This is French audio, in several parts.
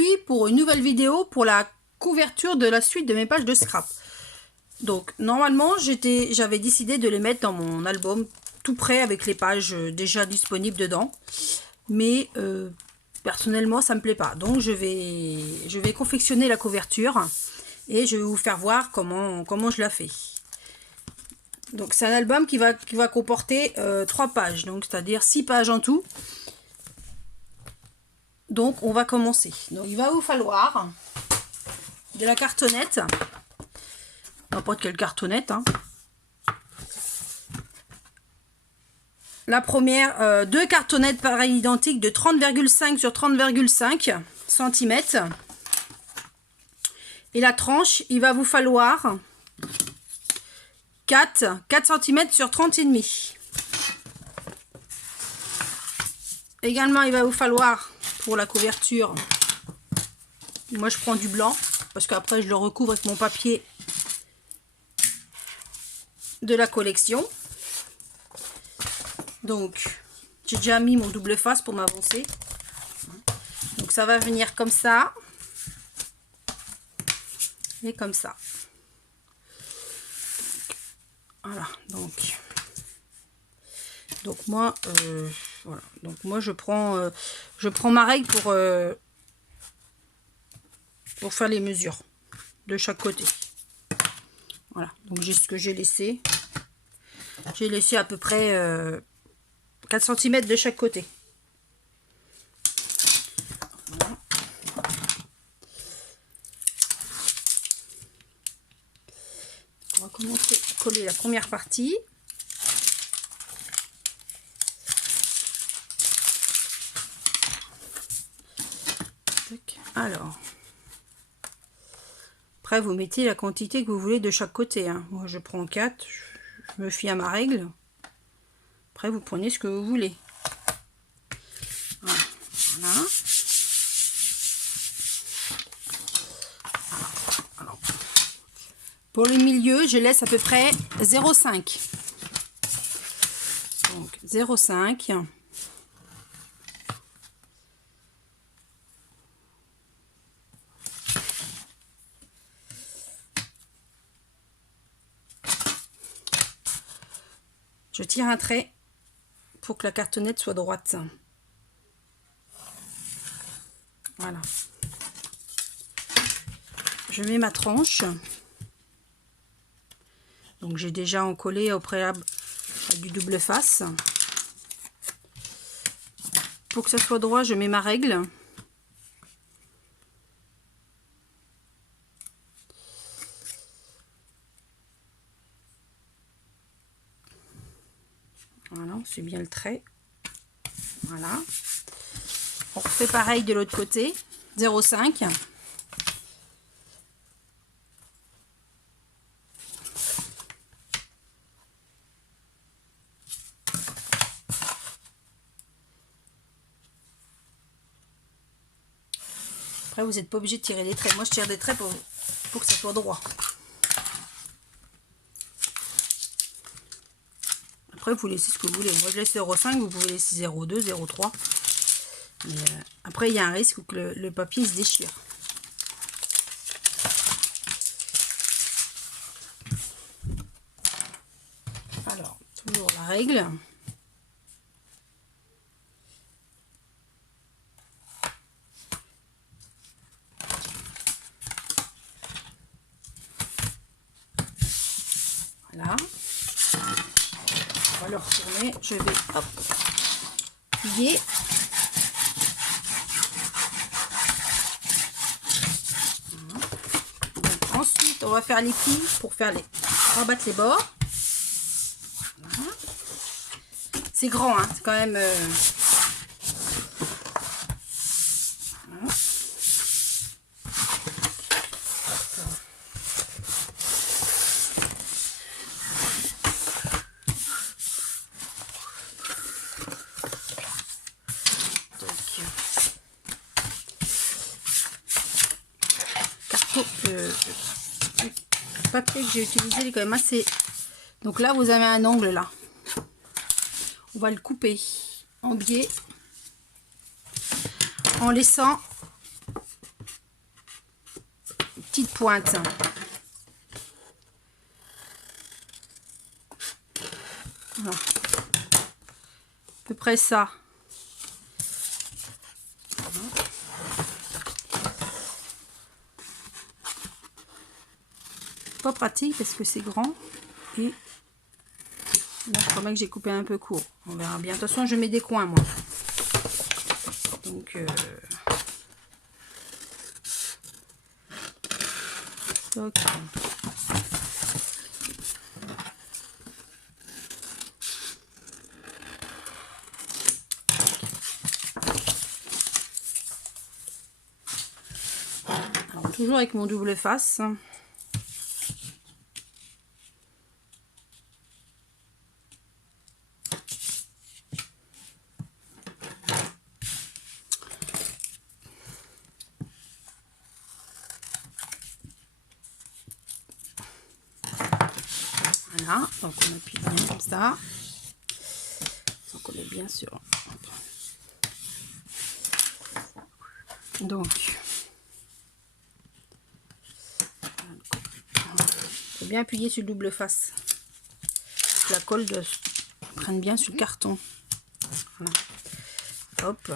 aujourd'hui pour une nouvelle vidéo pour la couverture de la suite de mes pages de scrap. Donc normalement j'avais décidé de les mettre dans mon album tout prêt avec les pages déjà disponibles dedans. Mais personnellement ça me plaît pas. Donc je vais confectionner la couverture et je vais vous faire voir comment je la fais. Donc c'est un album qui va comporter 3 pages, donc c'est-à-dire 6 pages en tout. Donc on va commencer. Donc il va vous falloir de la cartonnette, n'importe quelle cartonnette. Hein. La première, 2 cartonnettes pareilles identiques de 30,5 sur 30,5 cm. Et la tranche, il va vous falloir 4 cm sur 30,5. Également, il va vous falloir pour la couverture, moi je prends du blanc parce qu'après je le recouvre avec mon papier de la collection. Donc j'ai déjà mis mon double face pour m'avancer. Donc ça va venir comme ça et comme ça. Voilà, donc moi voilà, donc moi je prends ma règle pour faire les mesures de chaque côté. Voilà, donc j'ai ce que j'ai laissé. J'ai laissé à peu près 4 cm de chaque côté. Voilà. On va commencer à coller la première partie. Alors, après vous mettez la quantité que vous voulez de chaque côté. Hein. Moi je prends 4, je me fie à ma règle. Après vous prenez ce que vous voulez. Voilà. Alors, pour le milieu, je laisse à peu près 0,5. Donc 0,5. Je tire un trait pour que la cartonnette soit droite. Voilà. Je mets ma tranche. Donc j'ai déjà encollé au préalable du double face. Pour que ça soit droit, je mets ma règle. Voilà, on suit bien le trait. Voilà. On refait pareil de l'autre côté. 0,5. Après, vous n'êtes pas obligé de tirer des traits. Moi, je tire des traits pour que ça soit droit. Après, vous laissez ce que vous voulez. Moi, je laisse 0,5. Vous pouvez laisser 0,2, 0,3. Mais après, il y a un risque que le papier se déchire. Alors, toujours la règle. Voilà. On va le retourner. Je vais hop, plier. Ensuite, on va faire les plis pour faire rabattre les bords. Voilà. C'est grand, hein, c'est quand même. Voilà. Le papier que j'ai utilisé il est quand même assez. Donc là vous avez un angle là. On va le couper en biais en laissant petites pointes. Voilà. À peu près ça. Pas pratique parce que c'est grand. Et là, je crois bien que j'ai coupé un peu court. On verra bien. De toute façon, je mets des coins, moi. Donc, ok. Alors, toujours avec mon double face. Voilà, donc on appuie bien comme ça. Donc on est bien sûr. Donc, il faut bien appuyer sur le double face. La colle prenne bien sur le carton. Voilà. Hop.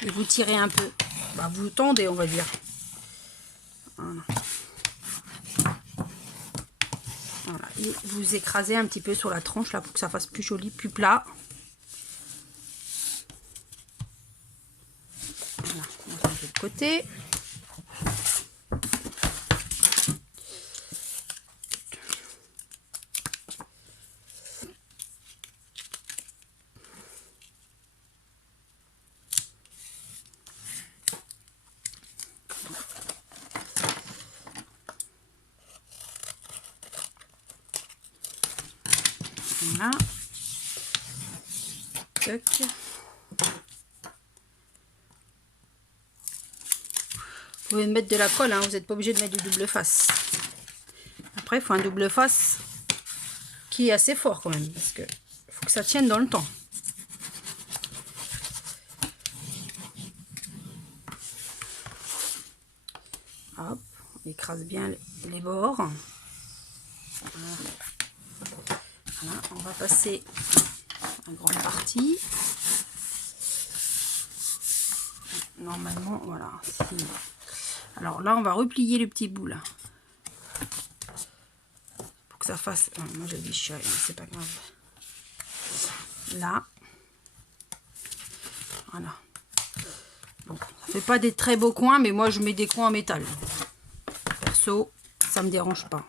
Et vous tirez un peu. Bah, vous tendez, on va dire. Voilà. Voilà. Et vous écrasez un petit peu sur la tranche là pour que ça fasse plus joli, plus plat. Voilà. On va changer de côté. Voilà. Tac. Vous pouvez mettre de la colle, hein, vous n'êtes pas obligé de mettre du double face. Après, il faut un double face qui est assez fort quand même, parce que faut que ça tienne dans le temps. Hop, on écrase bien les bords. Voilà, on va passer à la grande partie. Normalement, voilà. Alors là, on va replier le petit bout là. Pour que ça fasse... Non, moi j'ai dit chat, c'est pas grave. Là. Voilà. Bon, ça fait pas des très beaux coins, mais moi je mets des coins en métal. Perso, ça me dérange pas.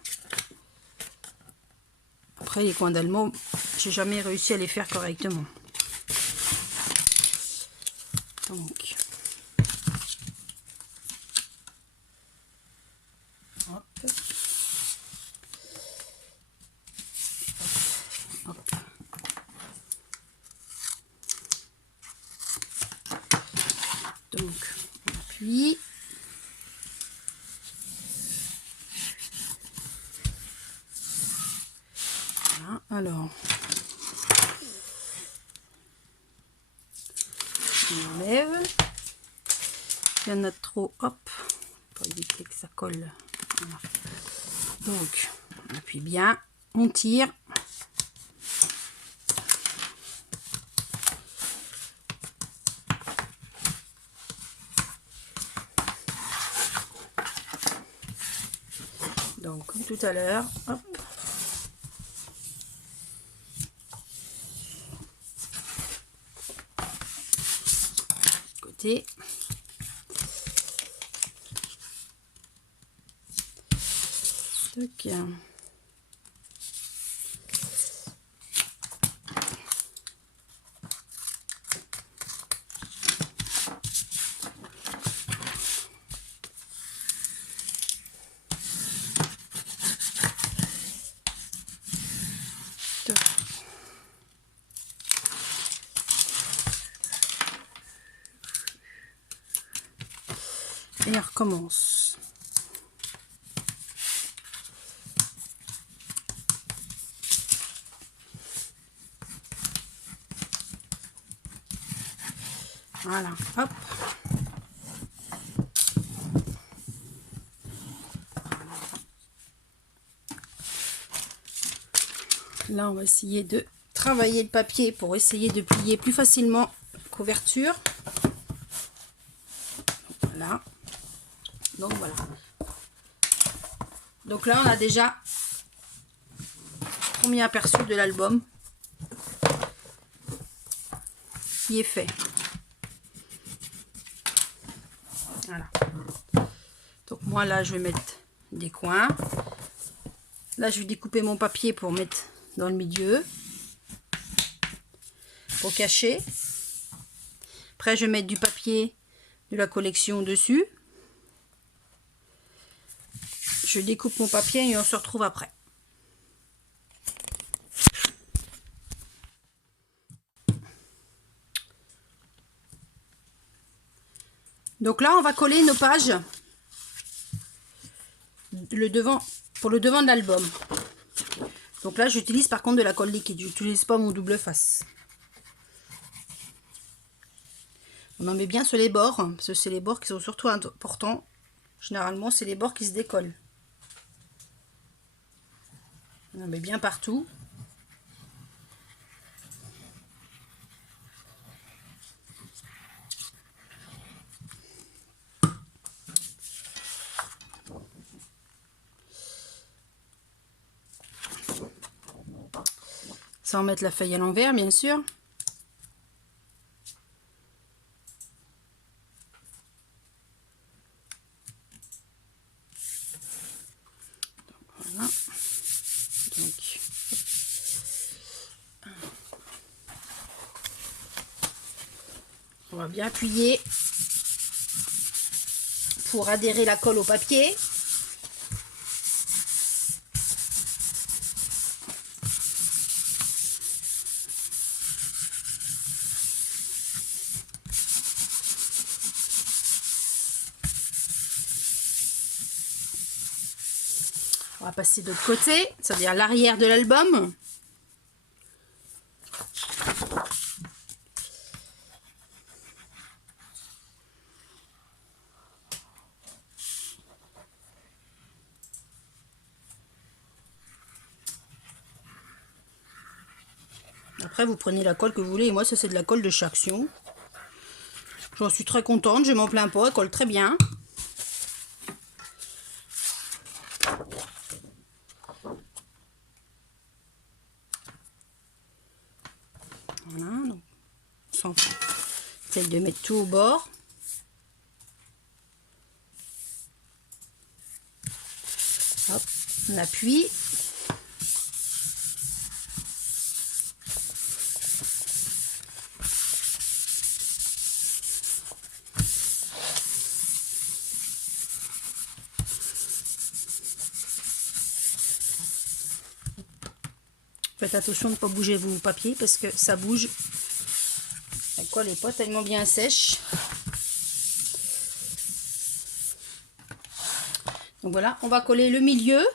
Après, les coins d'allemand, j'ai jamais réussi à les faire correctement. Donc, hop. Hop. Donc, on appuie. Voilà, alors. On enlève. Il y en a trop, hop, pour éviter que ça colle. Voilà. Donc, on appuie bien, on tire. Donc, comme tout à l'heure, hop. Côté. Tac. Et on recommence. Voilà, hop. Là, on va essayer de travailler le papier pour essayer de plier plus facilement la couverture. Voilà. Donc voilà. Donc là, on a déjà un premier aperçu de l'album qui est fait. Voilà. Donc moi là, je vais mettre des coins. Là, je vais découper mon papier pour mettre dans le milieu, pour cacher. Après, je vais mettre du papier de la collection dessus. Je découpe mon papier et on se retrouve après. Donc là, on va coller nos pages pour le devant de l'album. Donc là, j'utilise par contre de la colle liquide. Je n'utilise pas mon double face. On en met bien sur les bords, parce que c'est les bords qui sont surtout importants. Généralement, c'est les bords qui se décollent. On en met bien partout. Sans mettre la feuille à l'envers, bien sûr. Voilà. Donc, on va bien appuyer pour adhérer la colle au papier. On va passer de l'autre côté, c'est-à-dire l'arrière de l'album. Après, vous prenez la colle que vous voulez. Et moi, ça, c'est de la colle de chez Action. J'en suis très contente. Je m'en plains pas. Elle colle très bien. Voilà. Donc, on essaye de mettre tout au bord. Hop, on appuie. Faites attention de ne pas bouger vos papiers parce que ça bouge. La colle n'est pas tellement bien sèche. Donc voilà, on va coller le milieu.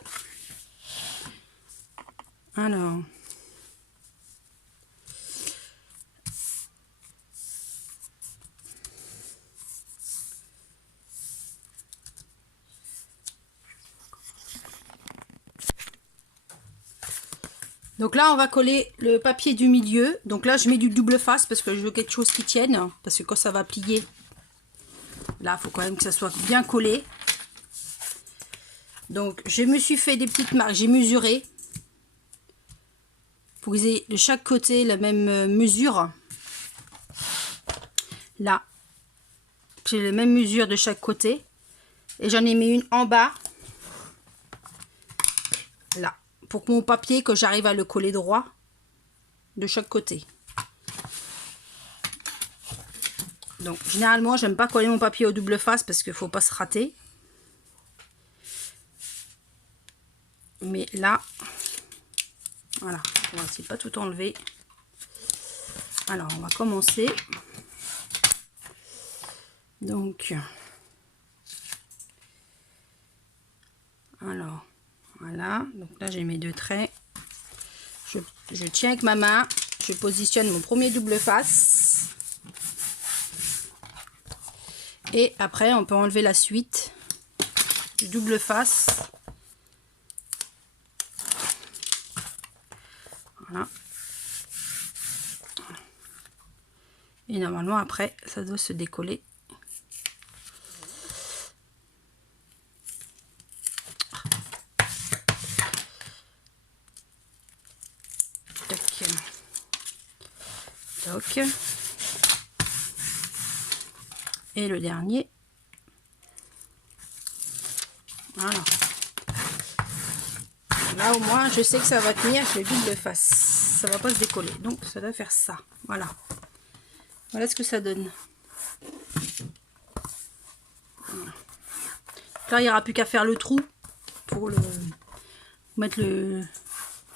Alors. Donc là, on va coller le papier du milieu. Donc là, je mets du double face parce que je veux quelque chose qui tienne. Parce que quand ça va plier, là, il faut quand même que ça soit bien collé. Donc, je me suis fait des petites marques. J'ai mesuré. Pour que vous ayez de chaque côté la même mesure. Là, j'ai la même mesure de chaque côté. Et j'en ai mis une en bas. Là. Pour que mon papier, que j'arrive à le coller droit de chaque côté. Donc, généralement, j'aime pas coller mon papier au double face parce qu'il faut pas se rater. Mais là, voilà, on va essayer de pas tout enlever. Alors, on va commencer. Donc, alors, voilà. Donc là, j'ai mes deux traits. Je tiens avec ma main. Je positionne mon premier double face. Et après, on peut enlever la suite du double face. Voilà. Et normalement après ça doit se décoller. Tac. Toc. Et le dernier. Voilà. Là au moins je sais que ça va tenir, je le double face. Ça va pas se décoller. Donc ça doit faire ça. Voilà. Voilà ce que ça donne. Voilà. Là il n'y aura plus qu'à faire le trou pour le mettre le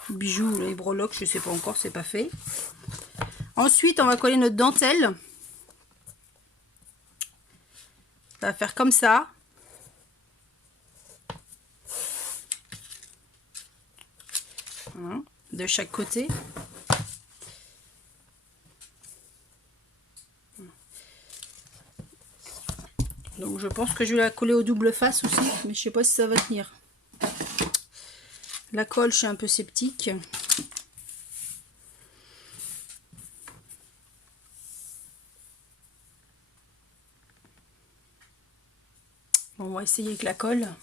bijou, les breloques, je sais pas encore, c'est pas fait. Ensuite on va coller notre dentelle. Ça va faire comme ça. Voilà, de chaque côté. Donc je pense que je vais la coller au double face aussi, mais je sais pas si ça va tenir. La colle, je suis un peu sceptique. Bon, on va essayer avec la colle.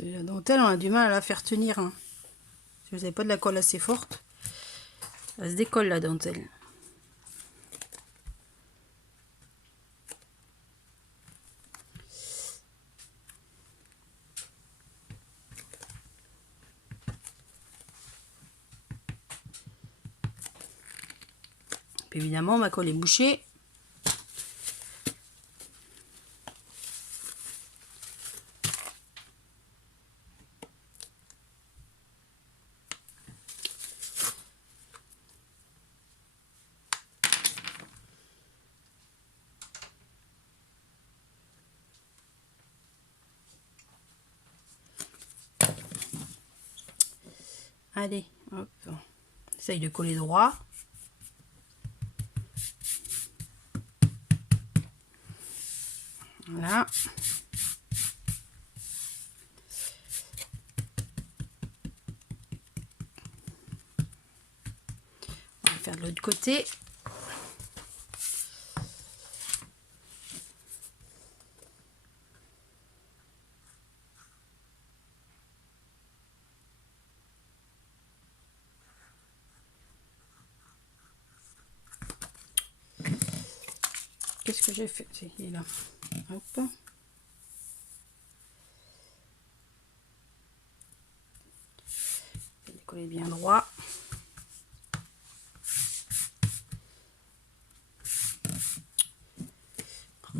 La dentelle, on a du mal à la faire tenir. Hein. Si vous n'avez pas de la colle assez forte, elle se décolle la dentelle. Puis évidemment, ma colle est bouchée. Allez, hop. Essaye de coller droit. Voilà. On va faire de l'autre côté. Qu'est-ce que j'ai fait? Il est là. Hop. Coller bien droit.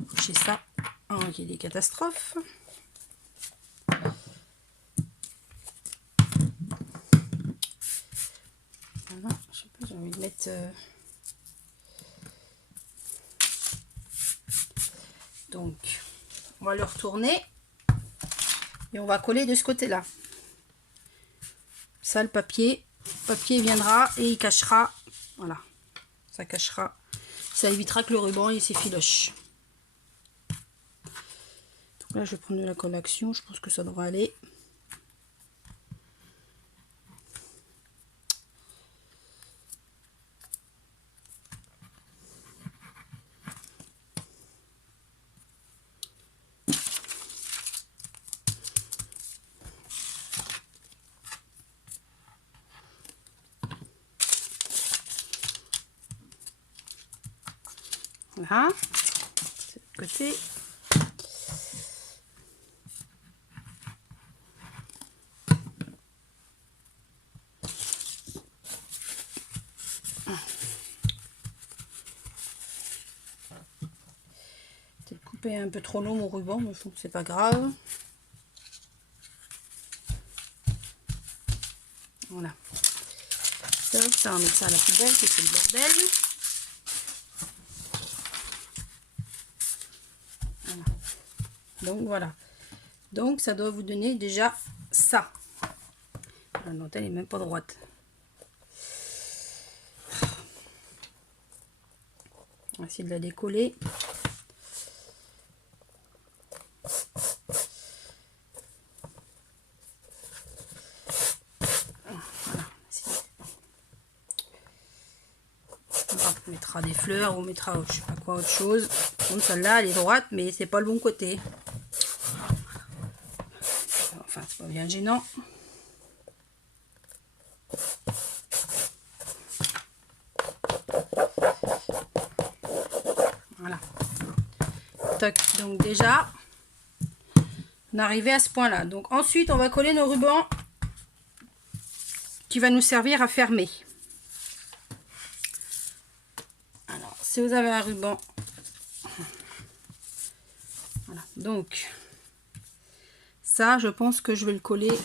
Coucher ça avant qu'il y ait des catastrophes. Voilà, je sais pas, j'ai envie de mettre. Donc, on va le retourner et on va coller de ce côté-là. Ça, le papier viendra et il cachera. Voilà, ça cachera. Ça évitera que le ruban il s'effiloche. Donc là, je vais prendre de la colle action. Je pense que ça devrait aller. Voilà, de l'autre côté. Peut-être couper un peu trop long mon ruban, mais je trouve que c'est pas grave. Voilà. Donc, ça, on va mettre ça à la poubelle, c'est le bordel. Voilà. Donc voilà. Donc ça doit vous donner déjà ça. La dentelle est même pas droite. On va essayer de la décoller. On mettra des fleurs, on mettra je sais pas quoi autre chose. Donc celle-là elle est droite mais c'est pas le bon côté. Enfin c'est pas bien gênant. Voilà. Toc. Donc déjà on est arrivé à ce point là. Donc ensuite on va coller nos rubans qui va nous servir à fermer. Si vous avez un ruban, voilà. Donc ça je pense que je vais le coller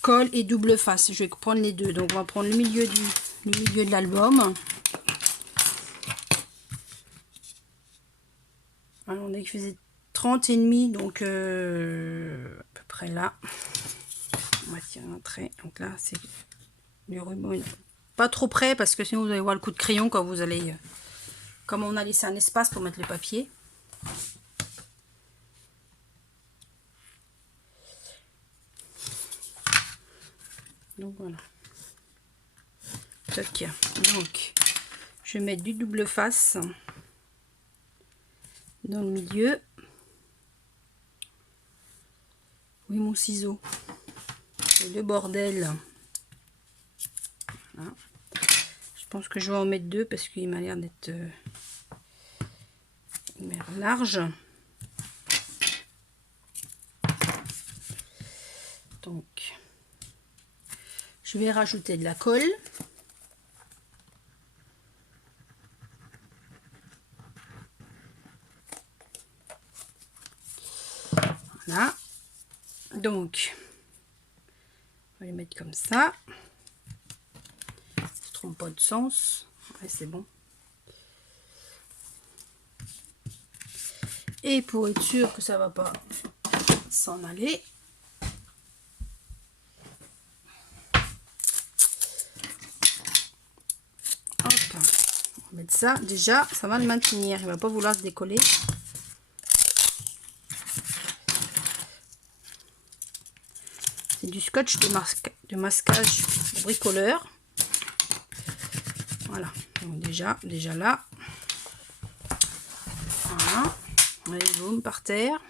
colle et double face. Je vais prendre les deux, donc on va prendre le milieu de l'album. On a dit qu'il faisait 30 et demi, donc à peu près là. On va tirer un trait, donc là c'est le ruban. Pas trop près parce que sinon vous allez voir le coup de crayon quand vous allez... Comme on a laissé un espace pour mettre les papiers. Donc voilà. Toc. Donc je vais mettre du double face dans le milieu. Oui mon ciseau. C'est le bordel. Voilà. Je pense que je vais en mettre deux parce qu'il m'a l'air d'être large. Donc, je vais rajouter de la colle. Voilà. Donc, on va les mettre comme ça. Pas de sens, ouais, c'est bon. Et pour être sûr que ça va pas s'en aller, hop, on va mettre ça. Déjà ça va le maintenir, il va pas vouloir se décoller. C'est du scotch de masquage bricoleur. Voilà, donc déjà là, voilà, allez, boum, par terre.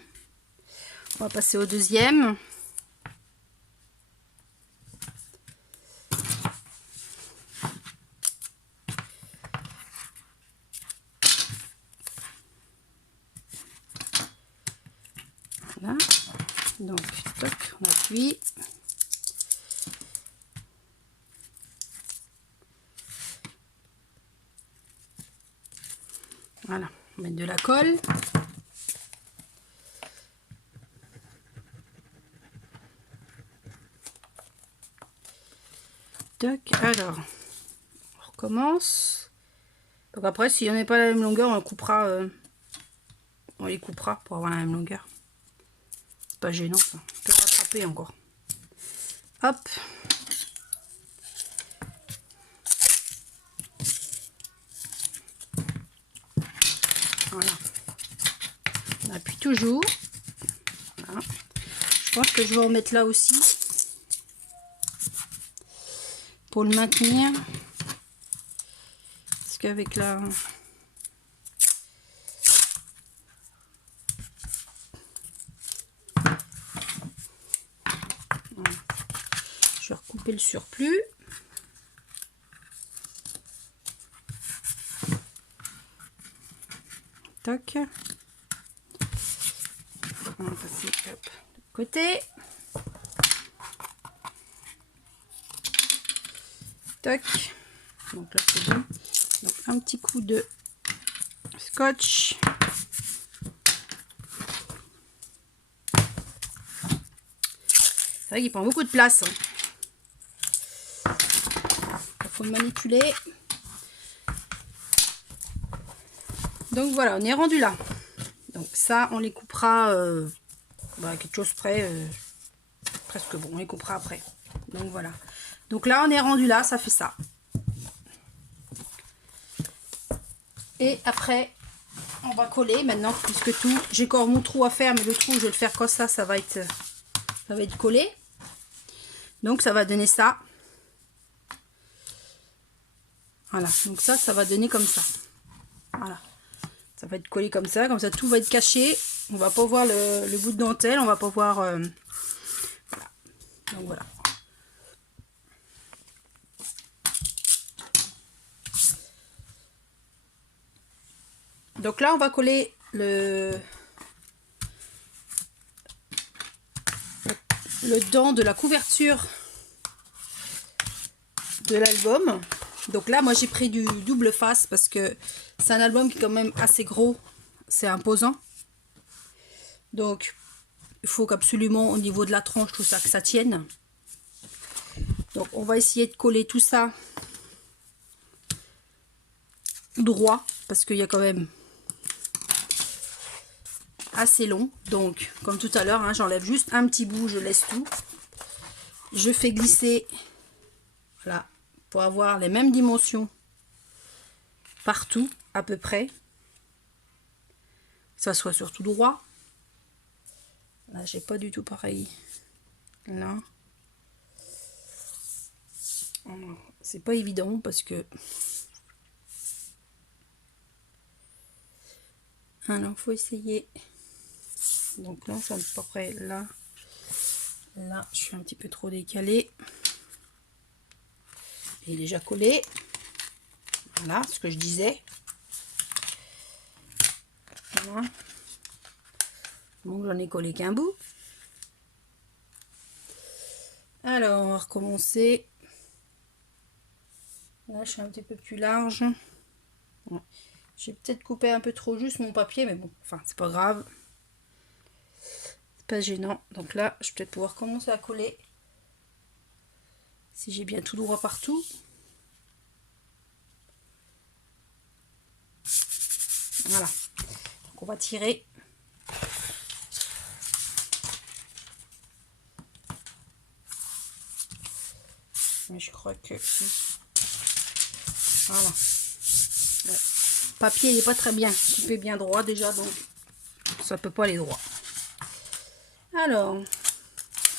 On va passer au deuxième. Voilà, donc toc, on appuie. Voilà, on va mettre de la colle. Toc, alors, on recommence. Donc après, si on n'est pas la même longueur, on coupera. On les coupera pour avoir la même longueur. C'est pas gênant, ça. On peut rattraper encore. Hop. Voilà. On appuie toujours. Voilà. Je pense que je vais en mettre là aussi. Pour le maintenir. Parce qu'avec la... Voilà. Je vais recouper le surplus. Toc. On va passer hop, de côté. Toc. Donc là c'est bon. Donc un petit coup de scotch. C'est vrai qu'il prend beaucoup de place. Il faut le manipuler. Donc voilà, on est rendu là. Donc ça, on les coupera quelque chose près. Presque bon, on les coupera après. Donc voilà. Donc là, on est rendu là, ça fait ça. Et après, on va coller maintenant, puisque tout, j'ai encore mon trou à faire, mais le trou, je vais le faire comme ça, ça va être collé. Donc ça va donner ça. Voilà, donc ça va donner comme ça. Voilà, ça va être collé comme ça tout va être caché. On va pas voir le bout de dentelle, on va pas voir. Voilà. Donc voilà. Donc là, on va coller le dent de la couverture de l'album. Donc là, moi, j'ai pris du double face parce que c'est un album qui est quand même assez gros. C'est imposant. Donc, il faut qu'absolument, au niveau de la tranche, tout ça, que ça tienne. Donc, on va essayer de coller tout ça droit parce qu'il y a quand même assez long. Donc, comme tout à l'heure, hein, j'enlève juste un petit bout, je laisse tout. Je fais glisser, voilà, pour avoir les mêmes dimensions partout, à peu près. Que ça soit surtout droit. Là, j'ai pas du tout pareil. Là. C'est pas évident parce que... Alors, faut essayer. Donc là, c'est à peu près là. Là, je suis un petit peu trop décalé. Il est déjà collé. Voilà, ce que je disais. Voilà. Bon, j'en ai collé qu'un bout. Alors, on va recommencer. Là, je suis un petit peu plus large. Ouais. J'ai peut-être coupé un peu trop juste mon papier, mais bon, enfin, c'est pas grave. C'est pas gênant. Donc là, je vais peut-être pouvoir commencer à coller. Si j'ai bien tout droit partout. Voilà. Donc on va tirer. Mais je crois que... Voilà. Ouais. Le papier il n'est pas très bien coupé bien droit déjà, donc ça peut pas aller droit. Alors, hop,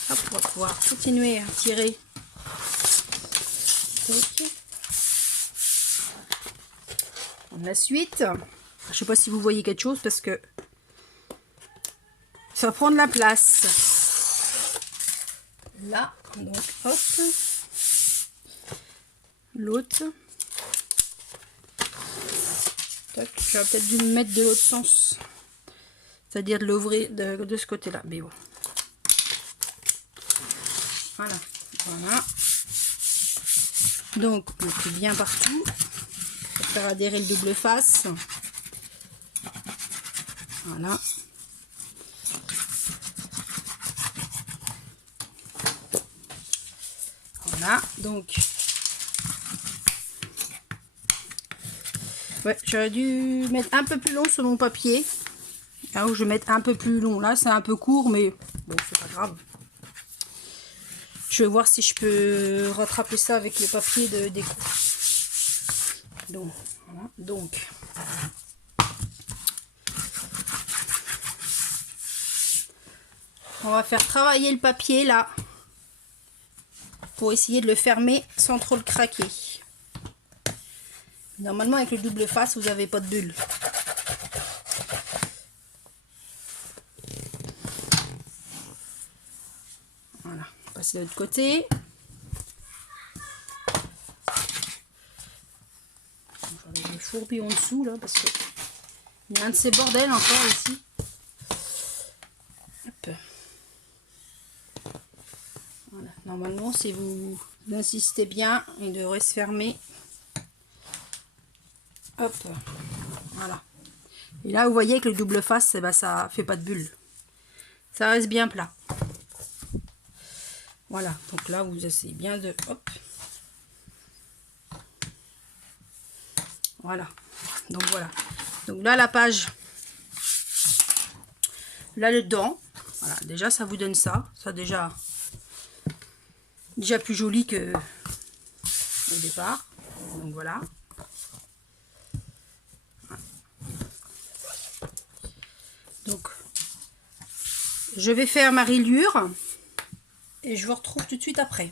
on va pouvoir continuer à tirer. Okay. La suite, je sais pas si vous voyez quelque chose parce que ça va prendre la place. Là, donc hop, l'autre. J'aurais peut-être dû me mettre de l'autre sens, c'est-à-dire de l'ouvrir de ce côté-là. Mais bon. Voilà, voilà. Donc, on fait bien partout pour faire adhérer le double face. Voilà. Voilà, donc... Ouais, j'aurais dû mettre un peu plus long sur mon papier. Alors, je vais mettre un peu plus long. Là, c'est un peu court, mais bon, c'est pas grave. Je vais voir si je peux rattraper ça avec le papier de déco. Donc, voilà. Donc, on va faire travailler le papier là pour essayer de le fermer sans trop le craquer. Normalement, avec le double face, vous n'avez pas de bulle. Voilà, on passe de l'autre côté. J'enlève le fourbi en dessous là parce que il y a un de ces bordels encore ici. Hop. Voilà. Normalement, si vous insistez bien, il devrait se fermer. Hop, voilà. Et là, vous voyez que le double face, eh ben, ça fait pas de bulle. Ça reste bien plat. Voilà, donc là, vous essayez bien de... Hop. Voilà. Donc voilà. Donc là, la page. Là, le dent. Voilà, déjà, ça vous donne ça. Ça, déjà plus joli que au départ. Donc voilà. je vais faire ma reliure et je vous retrouve tout de suite après.